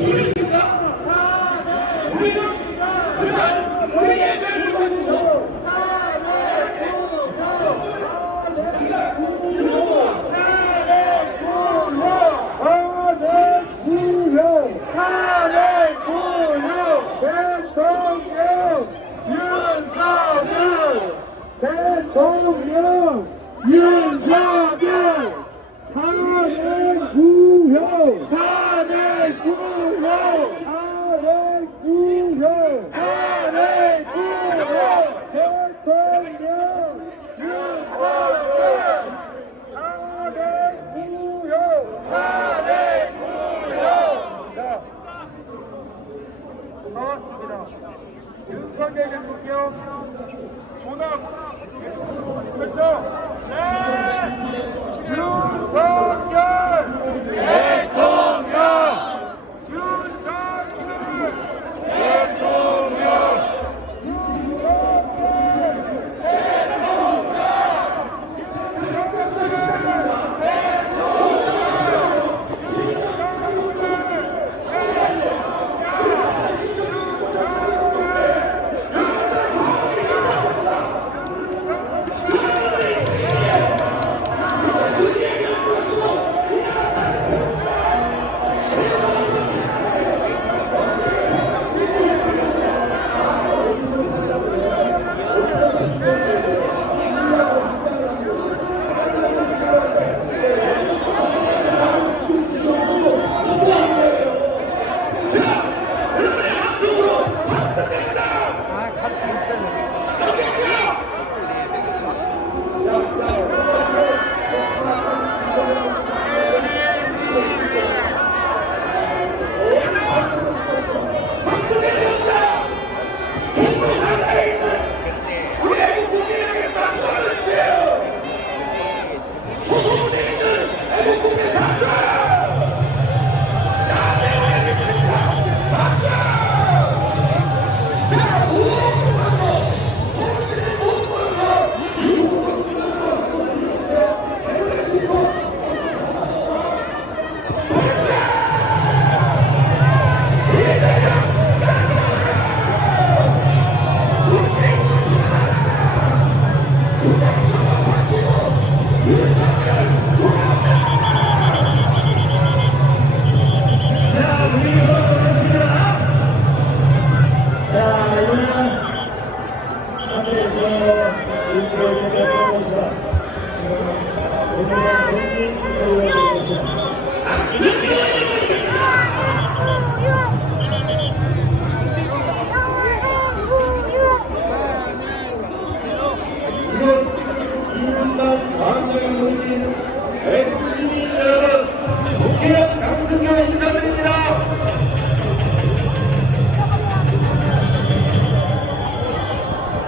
Yeah. No!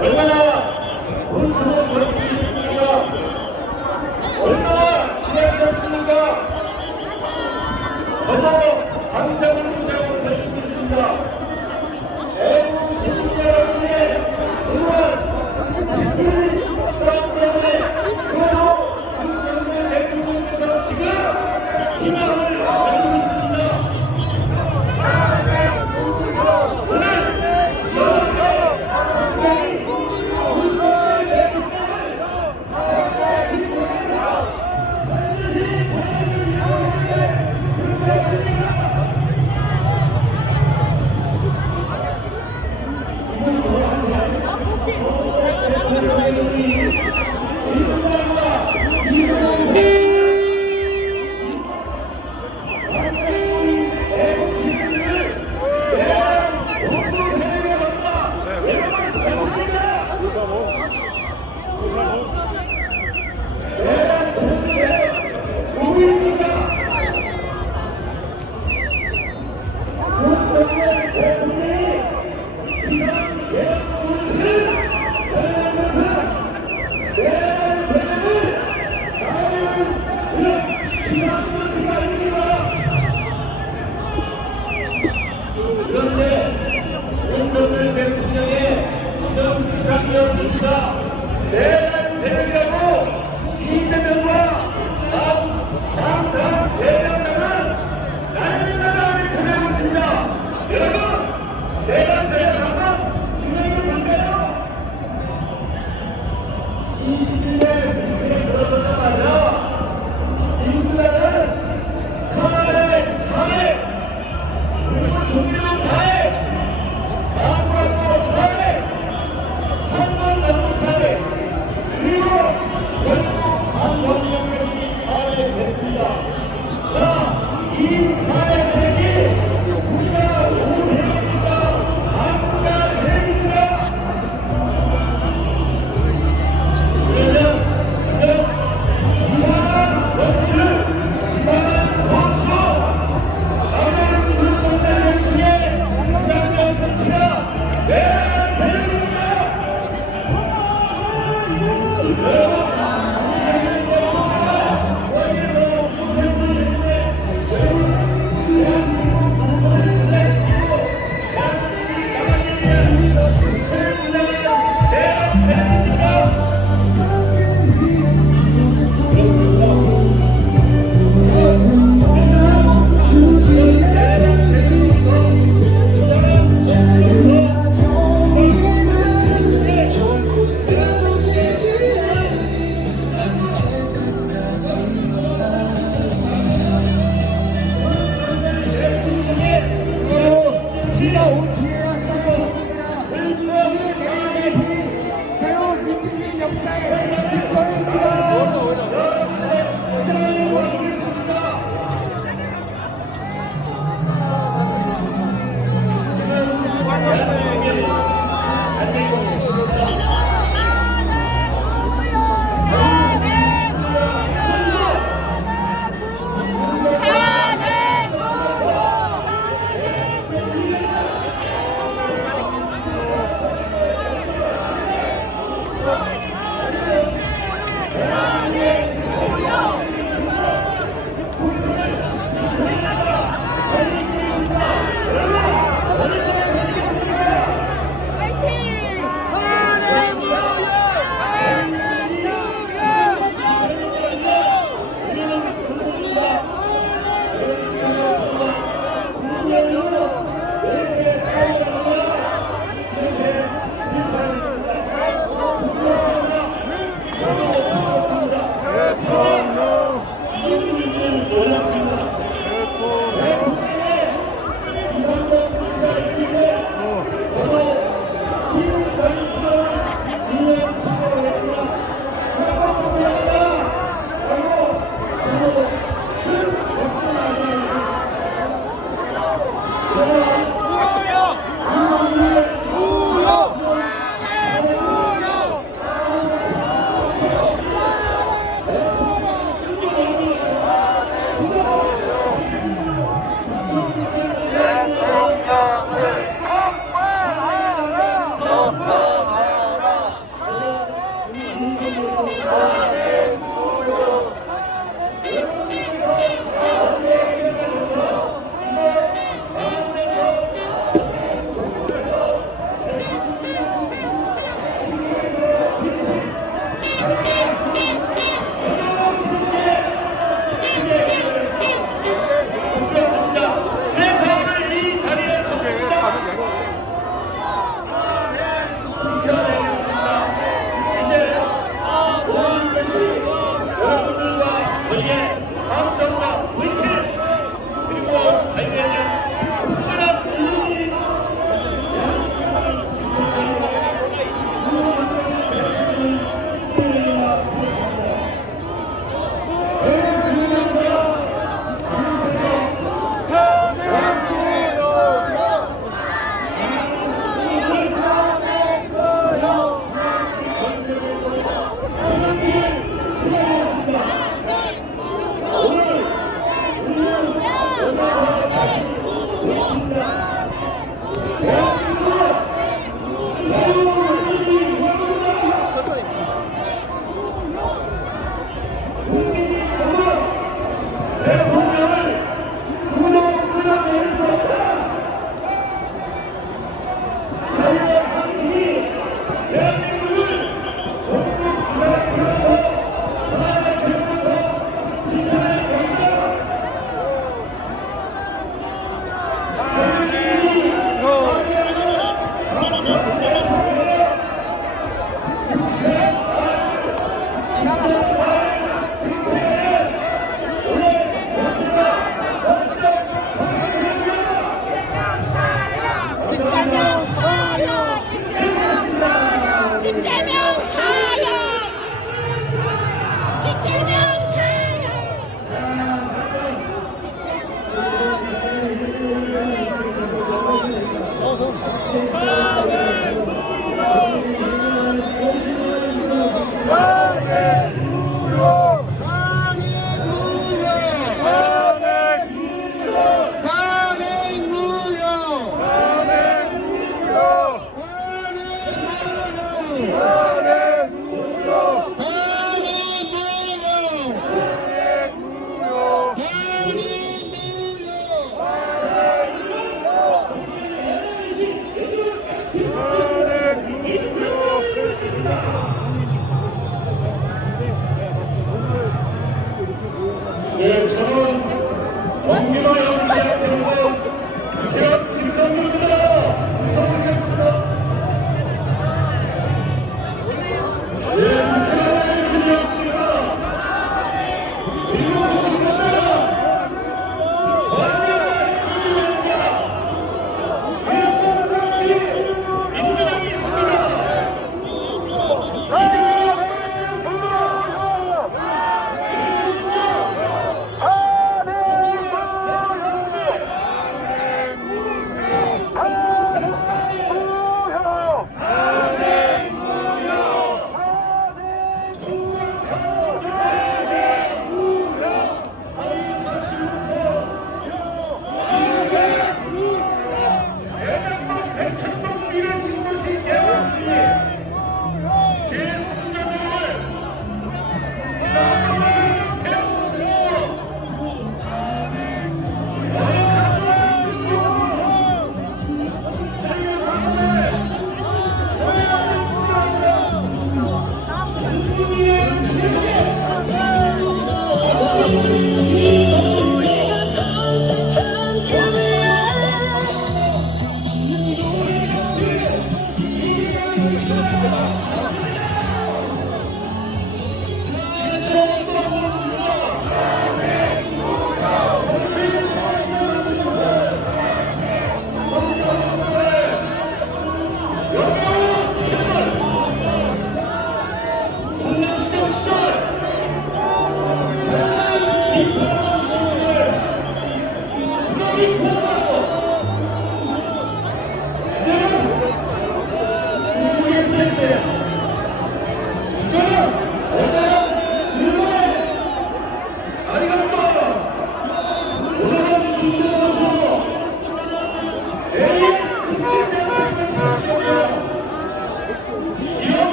విడుదల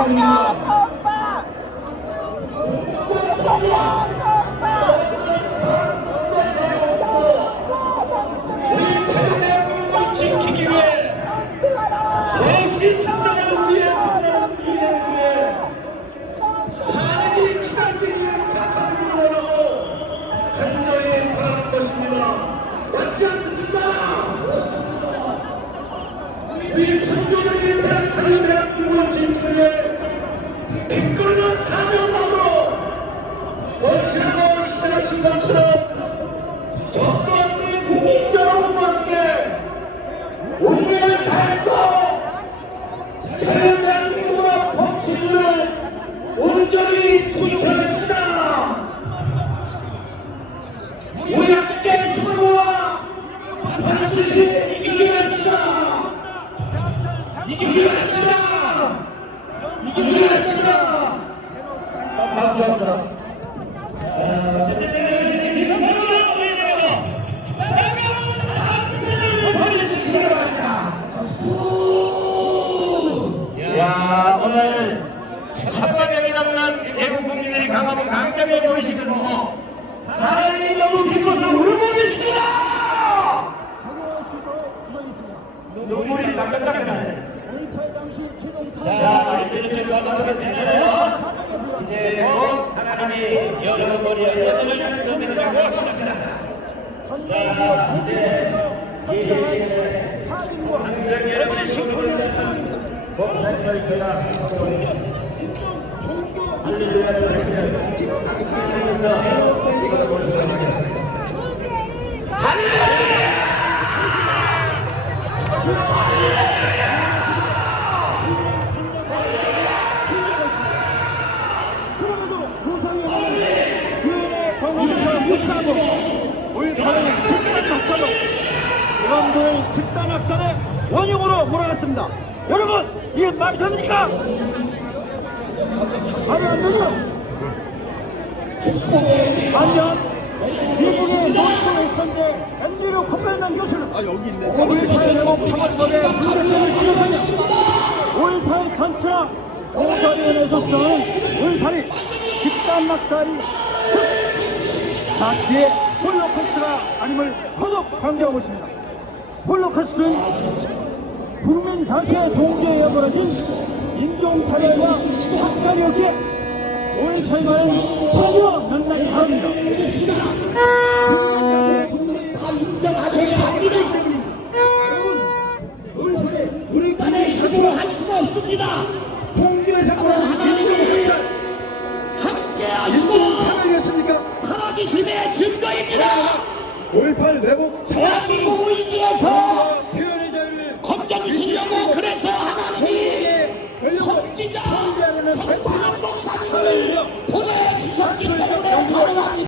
책 Let's go! 자, 좀 와가지고 되잖아요. 이제 곧 하나님이 여러분의 여정을 준비하고 시작합니다. 자, 이제 이 시간에 항상 여러분의 신부를 위해서 법사님을 제가 할렐루야를 하면서 이게 말이 됩니까? 말이 안 되죠? 반면 미국의 노스웨스턴대 엠리로 컴벨만 교수는 5.18 내국 청와법의 문제점을 지적하며 5.18 단체나 조사위원회에서 수사하는 5.18이 집단 낙살이 즉 나치의 홀로코스트가 아님을 거듭 강조하고 있습니다. 홀로코스트는 국민 다수의 동조에 벌어진 인종 차별과 학살이었기에 5.18과는 전혀 맥락이 다릅니다. 국민들이 다 인정하셔야 할 일이기 때문입니다. 여러분, 우리 반에 스스로 할 수가 없습니다. 공개에서 하나님의 학살 함께 인종 차별이었습니까? 살아계심의 증거입니다. 5.18 왜곡 대한민국 자유를 검정시려고 그래서 하나님이 선지자 박한 목사님을 보내주셨기 때문에 가능합니다.